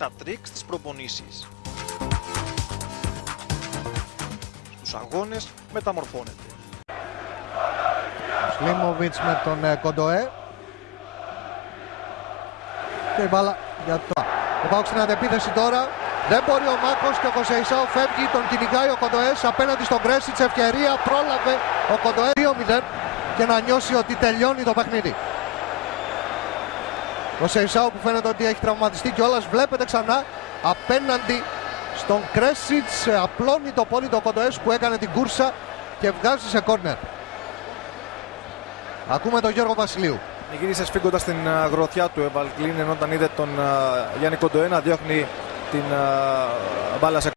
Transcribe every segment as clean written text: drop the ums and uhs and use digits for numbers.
τα τρίκ στις προπονήσεις. Στους αγώνες μεταμορφώνεται. Μουσλίμοβιτς με τον Κοντοέ. Και η μπάλα για το... Ο ΠΑΟΚ στην αντεπίθεση τώρα. Δεν μπορεί ο Μάκος και ο Κοσεϊσάου φεύγει, τον κυνηγάει ο Κοντοές απέναντι στον Κρέσιτς. Ευκαιρία, πρόλαβε ο Κοντοές 2-0 και να νιώσει ότι τελειώνει το παιχνίδι. Ο Κοσεϊσάου που φαίνεται ότι έχει τραυματιστεί κιόλας, βλέπετε ξανά απέναντι στον Κρέσιτς. Απλώνει το πόδι το Κοντοές που έκανε την κούρσα και βγάζει σε κόρνερ. Ακούμε τον Γιώργο Βασιλείου. Γύρισε σφίγγοντας την γροθιά του Ευαλκλίν, ενώ όταν είδε τον Γιάννη Κοντοέ να διώχνει την μπάλα σε...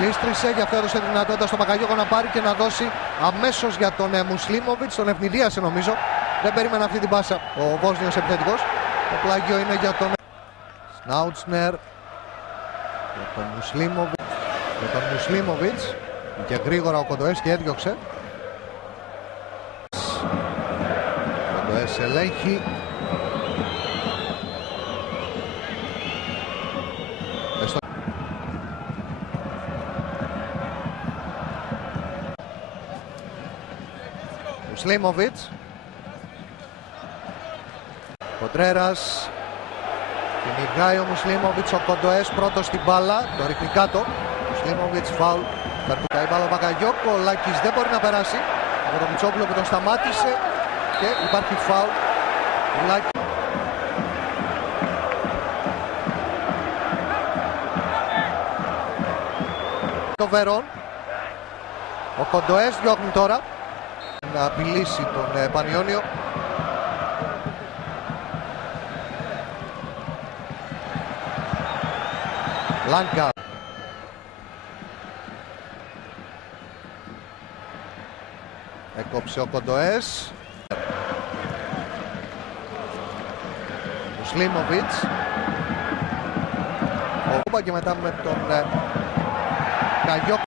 Λίστρισε, γι' αυτό έδωσε τη δυνατότητα στο Μπακαγιώκο να πάρει και να δώσει αμέσως για τον Μουσλίμοβιτς. Τον ευνηδίασε νομίζω. Δεν περίμενε αυτή την πάσα ο Βόσνιος επιθετικός. Το πλάγιο είναι για τον Σνάουτσνερ. Για τον Μουσλίμοβιτς. Για τον Μουσλίμοβιτς. Και γρήγορα ο Κοντοές και έδιωξε. Ο Κοντοές ελέγχει. Μουσλίμοβιτς. Κοντρέρας. Κυνηγάει ο Μουσλίμοβιτς, ο Κοντοές πρώτος στην μπάλα. Το ρίχνει κάτω. Μουσλίμοβιτς φάουλ. Καρτουκάει μπάλα ο Μπακαγιώκο. Ο Λάκης δεν μπορεί να περάσει από τον Μητσόπουλο που τον σταμάτησε. Και υπάρχει φάουλ. Ο Λάκης. Το Βερόν. Ο Κοντοές διώχνει τώρα να απειλήσει τον Πανιόνιο. Λάνκα. Έκοψε ο Κοντοές. Μουσλίμοβιτς. Ο Κούμπα και μετά με τον Καγιώκο.